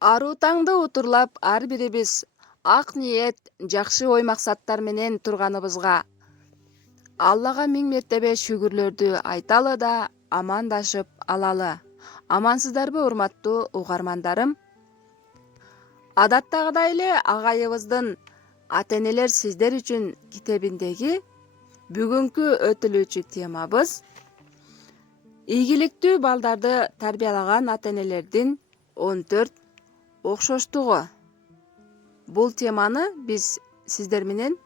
Аруу таңды утурлап ар бирибиз ак ниет, жакшы ой максаттар менен турганыбызга Аллага миң мертебе шүгүрлөрдү айталы да амандашып алалы. Амансыздарбы урматтуу угармандарым? Адаттагыдай эле агайыбыздын ата-энелер сиздер үчүн китебиндеги бүгүнкү өтүлүүчү темабыз ийгиликтүү балдарды тарбиялаган ата-энелердин 14 окшоштугу. Бул теманы биз сиздер менен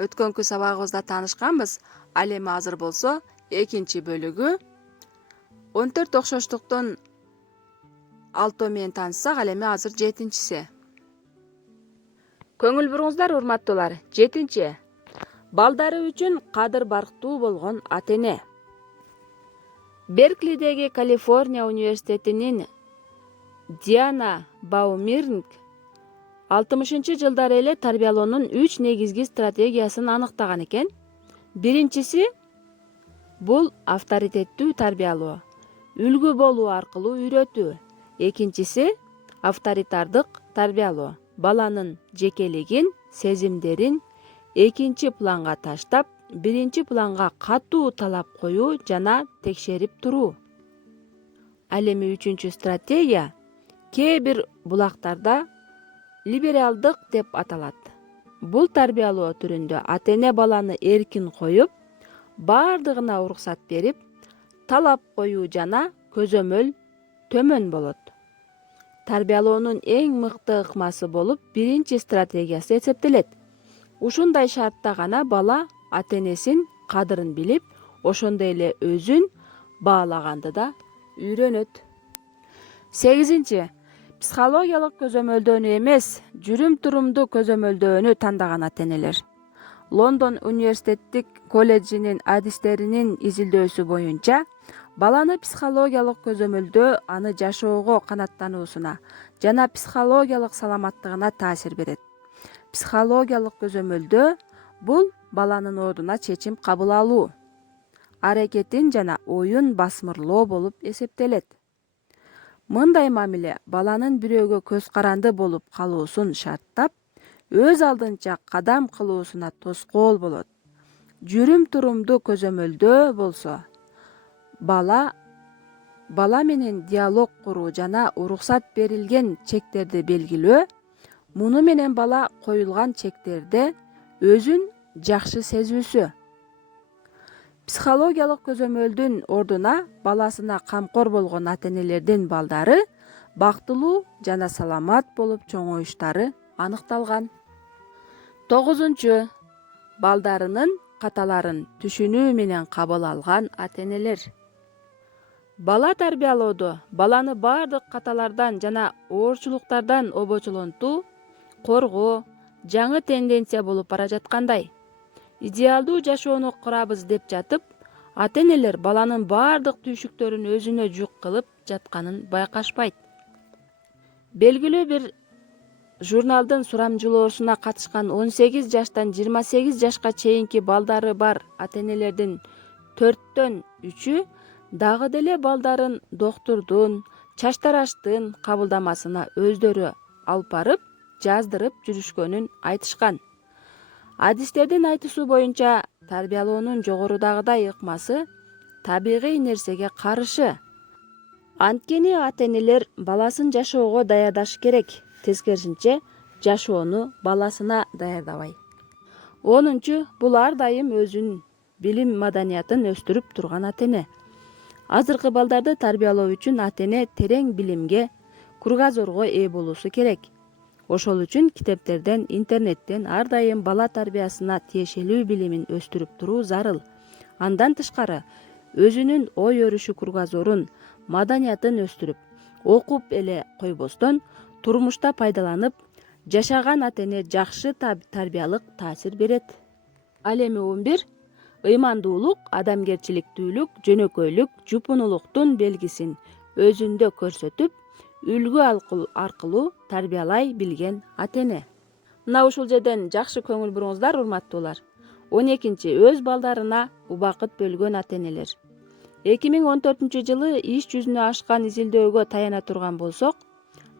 өткөнкү сабагыбызда таанышканбыз. Ал эми азыр болсо экинчи бөлүгү 14 окшоштуктун 6 менен тааныссак, ал эми азыр 7-си. Көңүл буруңуздар урматтуулар. 7. Балдары үчүн кадыр барктуу болгон ата-эне. Берклидеги Калифорния университетинин Диана Баумиринг 60-жылдары эле тарбиялоонун 3 негизги стратегиясын аныктаган экен. Биринчиси бул авторитеттүү тарбиялоо, үлгү болуу аркылуу үйрөтүү. Экинчиси авторитардык тарбиялоо, баланын жекелигин, сезимдерин экинчи планга таштап, биринчи планга катуу талап коюу жана текшерип туруу. Ал эми 3-чү стратегия кээ бир булактарда либералдык деп аталат. Бул тарбиялоо түрүндө ата-эне баланы эркин коюп, бардыгына уруксат берип, талап коюу жана көзөмөл төмөн болот. Тарбиялоонун эң мыкты ыкмасы болуп биринчи стратегиясы эсептелет. Ушундай шартта гана бала ата-энесин кадырын билип, ошондой эле өзүн баалаганды да үйрөнөт. 8. Психологиялык көзөмөлдөөнү эмес, жүрүм-турумду көзөмөлдөөнү тандаган ата-энелер. Лондон университеттик колледжинин адистеринин изилдөөсү боюнча, баланы психологиялык көзөмөлдөө аны жашоого канааттануусуна жана психологиялык саламаттыгына таасир берет. Психологиялык көзөмөлдөө бул баланын ордуна чечим кабыл алуу, аракетин жана оюн басмырлоо болуп эсептелет. Мындай мамиле баланын бирөөгө көз каранды болуп калуусун шарттап, өз алдынча кадам кылуусуна тоскоол болот. Жүрүм-турумду көзөмөлдөө болсо, бала менен диалог куруу жана уруксат берилген чектерди белгилөө. Муну менен бала коюлган чектерде өзүн жакшы сезүүсү. Психологиялык көзөмөлдүн ордуна баласына камкор болгон ата-энелердин балдары бактылуу жана саламат болуп чоңоюштары аныкталган. 9. Балдарынын каталарын түшүнүү менен кабыл алган ата-энелер. Бала тарбиялоодо баланы бардык каталардан жана оорчулуктардан обочолонтуу, коргоо жаңы тенденция болуп бара жаткандай. Идеалдуу жашоону курабыз деп жатып, ата-энелер баланын бардык түйшүктөрүн өзүнө жүк кылып жатканын байкашпайт. Белгилүү бир журналдын сурамжылоосуна катышкан 18 жаштан 28 жашка чейинки балдары бар ата-энелердин 4төн 3-ү дагы деле балдарын доктурдун, чачтараштын кабылдамасына өздөрү алып барып, жаздырып жүрүшкөнүн айтышкан. Адистердин айтуусу боюнча, тарбиялоонун жогорудагыдай ыкмасы табигый нерсеге каршы. Анткени ата-энелер баласын жашоого даярдашы керек, тескерисинче жашоону баласына даярдабай. 10. Бул ар дайым өзүн билим маданиятын өстүрүп турган ата-эне. Азыркы балдарды тарбиялоо үчүн ата-эне терең билимге, кругозорго ээ болуусу керек. Ошол үчүн китептерден, интернеттен ар дайым бала тарбиясына тиешелүү билимин өстүрүп туруу зарыл. Андан тышкары, өзүнүн ой өрүшү кругозорун, маданиятын өстүрүп, окуп эле койбостон, турмушта пайдаланып, жашаган ата-эне жакшы тарбиялык таасир берет. Ал эми 11. Ыймандуулук, адамгерчиликтүүлүк, жөнөкөйлүк, жупунулуктун белгисин өзүндө көрсөтүп, үлгү аркылуу тарбиялай билген ата-эне. Мына ушул жерден жакшы көңүл буруңуздар урматтуулар. 12. Өз балдарына убакыт бөлгөн ата-энелер. 2014 жылы иш жүзүнө ашкан изилдөөгө таяна турган болсок,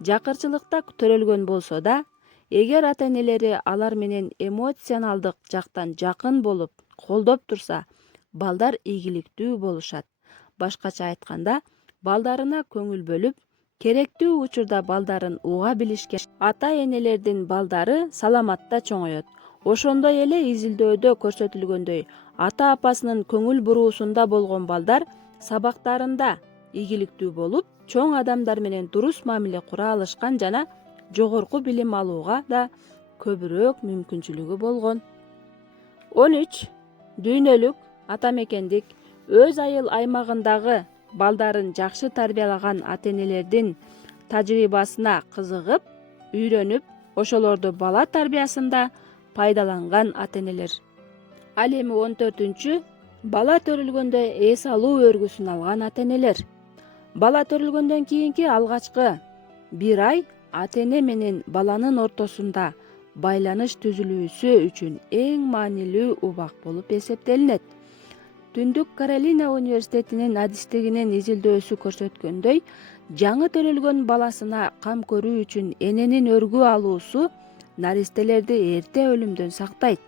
жакырчылыкта төрөлгөн болсо да, эгер ата-энелери алар менен эмоционалдык жактан жакын болуп, колдоп турса, балдар ийгиликтүү болушат. Башкача айтканда, балдарына көңүл бөлүп, керектүү учурда балдарын уга билишкен ата-энелердин балдары саламатта чоңойот. Ошондой эле изилдөөдө көрсөтүлгөндөй, ата-апасынын көңүл буруусунда болгон балдар сабактарында ийгиликтүү болуп, чоң адамдар менен турус мамиле кура алышкан жана жогорку билим алууга да көбүрөөк мүмкүнчүлүгү болгон. 13. Дүйнөлүк, ата-мекендик, өз айыл аймагындагы балдарын жакшы тарбиялаган ата-энелердин тажрыйбасына кызыгып, үйрөнүп, ошолорду бала тарбиясында пайдаланган ата-энелер. Ал эми 14. Бала төрөлгөндө эс алуу өргүсүн алган ата-энелер. Бала төрөлгөндөн кийинки алгачкы 1 ай ата-эне менен баланын ортосунда байланыш түзүлүүсү үчүн эң маанилүү убак болуп эсептелинет. Түндүк Каролина университетинин адистигинин изилдөөсү көрсөткөндөй, жаңы төрөлгөн баласына кам көрүү үчүн эненин өргүү алуусу наристелерди эрте өлүмдөн сактайт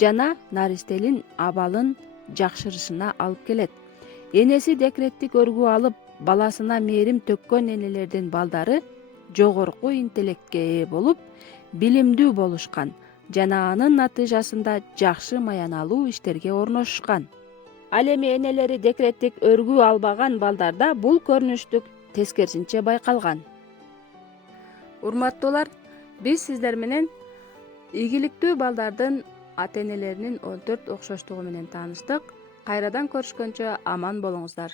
жана наристелин абалын жакшырышына алып келет. Энеси декреттик өргүү алып, баласына мээрим төккөн энелердин балдары жогорку интеллектке ээ болуп, билимдүү болушкан жана анын натыйжасында жакшы маяналуу иштерге орношушкан. Ал эми энелери декреттик өргүү албаган балдарда бул көрүнүштүк тескерисинче байкалган. Урматтуулар, биз сиздер менен ийгиликтүү балдардын ата-энелеринин 14 окшоштугу менен тааныштык. Кайрадан көрүшкөнчө аман болуңуздар.